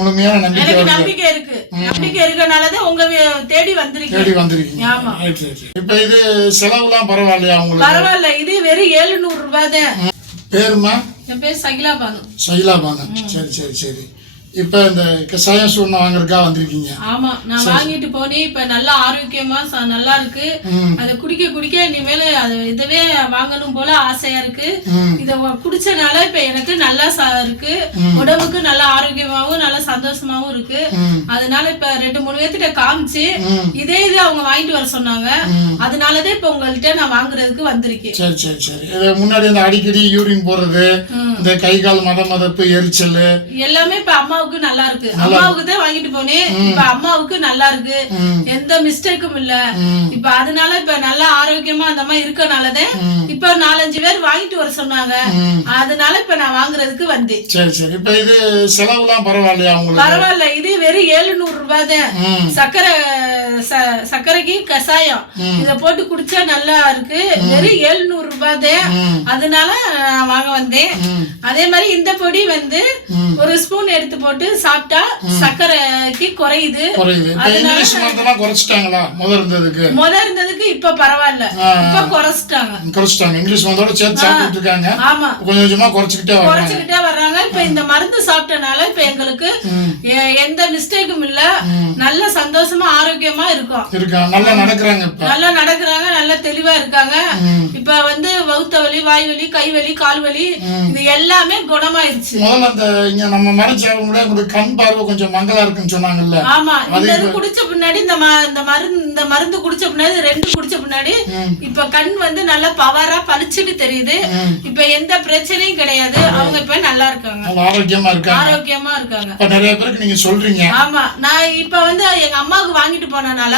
முழுமையான நம்பிக்கை இருக்கு. நம்பிக்கை இருக்கனாலதான் உங்க தேடி வந்திருக்கேன் தேடி வந்திருக்கீங்க. ஆமா. இப்ப இது செலவுலாம் பரவாயில்லையா உங்களுக்கு? பரவாயில்ல. இது வெறும் எழுநூறு ரூபாய் தான். பேருமா என் பேர் சகிலா பானு சைலா பானு சரி சரி சரி. இப்ப இந்த கசாயம் சூர்ணம் வாங்குறதுக்கா வந்திருக்கீங்க. ஆமா நான் வாங்கிட்டு போனேன். இப்ப நல்லா ஆரோக்கியமா ச- நல்லா இருக்கு. அதை குடிக்க குடிக்க இனிமேல அது இதவே வாங்கணும் போல ஆசையா இருக்கு. இத வ- குடிச்சனால இப்ப எனக்கு நல்லா ச- இருக்கு. உடம்புக்கு நல்லா ஆரோக்கியமாவும் நல்லா சந்தோஷமாவும் இருக்கு. ம். அதனால இப்ப ரெண்டு மூணு பேர்த்திட்ட காமிச்சு. இதே இது அவங்க வாங்கிட்டு வர சொன்னாங்க. அதனாலதான் இப்ப உங்கள்கிட்ட நான் வாங்குறதுக்கு வந்திருக்கேன். சரி சரி சரி. இது முன்னாடி இந்த அடிக்கடி யூரின் போறது இந்த கை கால் மத மதப்பு எரிச்சல். எல்லாமே இப்ப அம்மாவுக்கு நல்லா இருக்கு. அம்மாவுக்கு தான் வாங்கிட்டு போனேன். இப்ப அம்மாவுக்கு நல்லா இருக்கு. எந்த மிஸ்டேக்கும் இல்ல. இப்ப அதனால இப்ப நல்லா ஆரோக்கியமா அந்த மாதிரி இருக்கனாலதான் இப்ப நாலஞ்சு பேர் வாங்கிட்டு வர சொன்னாங்க. அதனால இப்ப நான் வாங்குறதுக்கு வந்தேன். சரி சரி. இப்ப இது செலவுலாம் பரவாயில்லையா பரவாயில்ல. இது வெறும் எழுநூறு ரூபாய் தான். சக்கரை சர்க்கரைக்கு கஷாயம். இத போட்டு குடிச்சா நல்லா இருக்கு. வெறும் எழுநூறு ரூபாய் தான். அதனால நான் வாங்க வந்தேன். அதே மாதிரி இந்த பொடி வந்து. ஒரு ஸ்பூன் எடுத்து போட்டு சாப்பிட்டா சர்க்கரைக்கு குறையுது. குறைச்சிட்டாங்களா? முதல் இருந்ததுக்கு. முத இருந்ததுக்கு இப்ப பரவாயில்ல. இப்ப குறைச்சிட்டாங்க. குறைச்சிட்டாங்க. இங்கிலீஷ் மருந்தோட சேர்த்து சாப்பிட்டுட்டு இருக்காங்க. ஆமா. கொஞ்சம் கொஞ்சமா குறைச்சிக்கிட்டே வர்றாங்க. குறைச்சுக்கிட்டே வர்றாங்க. இப்ப இந்த மருந்து சாப்பிட்டனால இப்ப எங்களுக்கு எந்த மிஸ்டேக்கும் இல்ல. நல்ல சந்தோஷமா ஆரோக்கியமா இருக்கும். நல்லா நடக்கிறாங்க நல்லா நடக்கிறாங்க நல்லா தெளிவா இருக்காங்க. இப்ப வந்து வவுத்த வலி வாய் வலி கை வலி கால் வலி இது எல்லாமே குணமாயிருச்சு. முதல்ல அந்த இங்க நம்ம மறைச்சாலும் கூட உங்களுக்கு கண் பார்வை கொஞ்சம் மங்களா இருக்குன்னு சொன்னாங்கல்ல. ஆமா. இந்த இது குடிச்ச பின்னாடி இந்த ம- இந்த மருந்து இந்த மருந்து குடிச்ச பின்னாடி ரெண்டு குடிச்ச பின்னாடி இப்ப கண் வந்து நல்லா பவரா பளிச்சுட்டு தெரியுது. இப்ப எந்த பிரச்சனையும் கிடையாது. அவங்க இப்ப நல்லா இருக்காங்க. ஆரோக்கியமா இருக்காங்க. ஆரோக்கியமா இருக்காங்க. இப்ப நிறைய பேருக்கு நீங்க சொல்றீங்க. ஆமா. நான் இப்ப வந்து எங்க அம்மாவுக்கு வாங்கிட்டு போனனால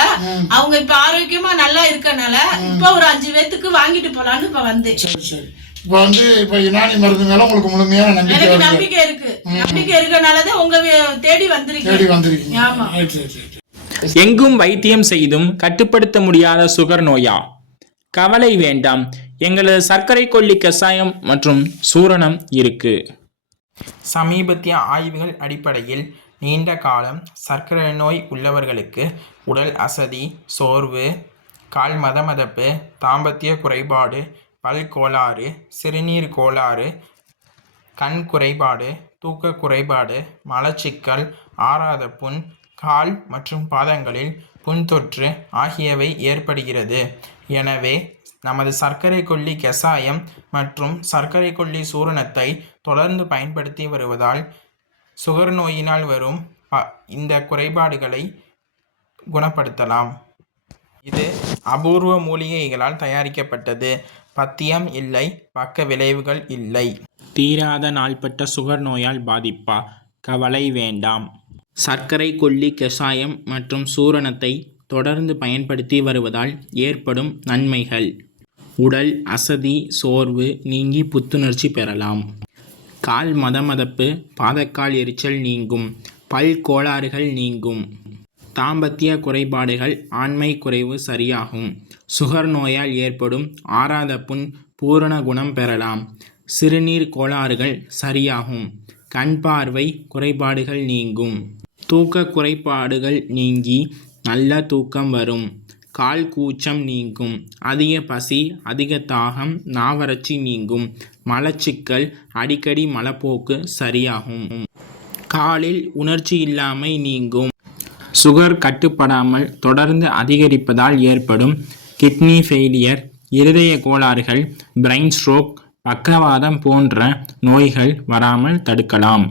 அவங்க இப்ப ஆரோக்கியமா நல்லா இருக்கனால இப்ப ஒரு அஞ்சு பேத்துக்கு வாங்கிட்டு போலான்னு இப்ப சரி சரி. இப்ப வந்து இப்ப யுனானி மருந்து மேல உங்களுக்கு முழுமையான நம்பிக்கை எனக்கு வருது நம்பிக்கை இருக்கு. நம்பிக்கை இருக்கனாலதான் உங்க தேடி வந்திருக்கேன் தேடி வந்திருக்கீங்க. ஆமா. எங்கும் வைத்தியம் செய்தும் கட்டுப்படுத்த முடியாத சுகர் நோயா? கவலை வேண்டாம். எங்களது சர்க்கரை கொல்லி கஷாயம் மற்றும் சூரணம் இருக்கு. சமீபத்திய ஆய்வுகள் அடிப்படையில் நீண்ட காலம் சர்க்கரை நோய் உள்ளவர்களுக்கு உடல் அசதி சோர்வு கால் மதமதப்பு தாம்பத்திய குறைபாடு பல் கோளாறு சிறுநீர் கோளாறு கண் குறைபாடு தூக்க குறைபாடு மலச்சிக்கல் ஆறாத புண் கால் மற்றும் பாதங்களில் புண்தொற்று ஆகியவை ஏற்படுகிறது. எனவே நமது சர்க்கரை கொல்லி கஷாயம் மற்றும் சர்க்கரை கொல்லி சூரணத்தை தொடர்ந்து பயன்படுத்தி வருவதால் சுகர் நோயினால் வரும் ப- இந்த குறைபாடுகளை குணப்படுத்தலாம். இது அபூர்வ மூலிகைகளால் தயாரிக்கப்பட்டது. பத்தியம் இல்லை பக்க விளைவுகள் இல்லை. தீராத நாள்பட்ட சுகர் நோயால் பாதிப்பா? கவலை வேண்டாம். சர்க்கரை கொல்லி கஷாயம் மற்றும் சூரணத்தை தொடர்ந்து பயன்படுத்தி வருவதால் ஏற்படும் நன்மைகள். உடல் அசதி சோர்வு நீங்கி புத்துணர்ச்சி பெறலாம். கால் மதமதப்பு பாதக்கால் எரிச்சல் நீங்கும் பல் கோளாறுகள் நீங்கும். தாம்பத்திய குறைபாடுகள் ஆண்மை குறைவு சரியாகும். சுகர் நோயால் ஏற்படும் ஆறாத புண் பூரண குணம் பெறலாம். சிறுநீர் கோளாறுகள் சரியாகும். கண் பார்வை குறைபாடுகள் நீங்கும். தூக்க குறைபாடுகள் நீங்கி நல்ல தூக்கம் வரும். கால் கூச்சம் நீங்கும். அதிக பசி அதிக தாகம் நாவறட்சி நீங்கும். மலச்சிக்கல் அடிக்கடி மலப்போக்கு சரியாகும். காலில் உணர்ச்சி இல்லாமை நீங்கும். சுகர் கட்டுப்படாமல் தொடர்ந்து அதிகரிப்பதால் ஏற்படும் கிட்னி ஃபெயிலியர் இருதய கோளாறுகள் பிரெயின் ஸ்ட்ரோக் பக்கவாதம் போன்ற நோய்கள் வராமல் தடுக்கலாம்.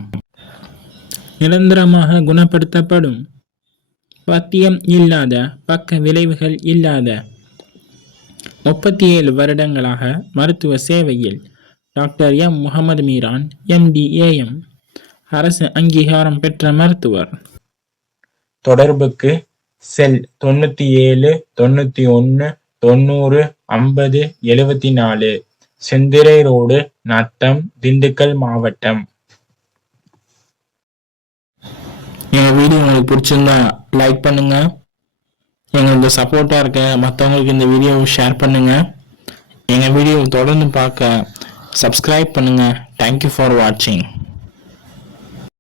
நிரந்தரமாக குணப்படுத்தப்படும். பத்தியம் இல்லாத பக்க விளைவுகள் இல்லாத. முப்பத்தி ஏழு வருடங்களாக மருத்துவ சேவையில் doctor M. Mohammed Meeran MDAM அரசு அங்கீகாரம் பெற்ற மருத்துவர். தொடர்புக்கு செல் தொண்ணூத்தி ஏழு தொண்ணூத்தி ஒன்னு தொண்ணூறு ஐம்பது எழுவத்தி நாலு செந்திரை ரோடு நத்தம் திண்டுக்கல் மாவட்டம். எங்கள் வீடியோ உங்களுக்கு பிடிச்சிருந்தா லைக் பண்ணுங்க. எங்களுக்கு சப்போர்ட்டாக இருக்க மற்றவங்களுக்கு இந்த வீடியோவை ஷேர் பண்ணுங்க. எங்கள் வீடியோவை தொடர்ந்து பார்க்க சப்ஸ்கிரைப் பண்ணுங்க. தேங்க்யூ ஃபார் வாட்சிங்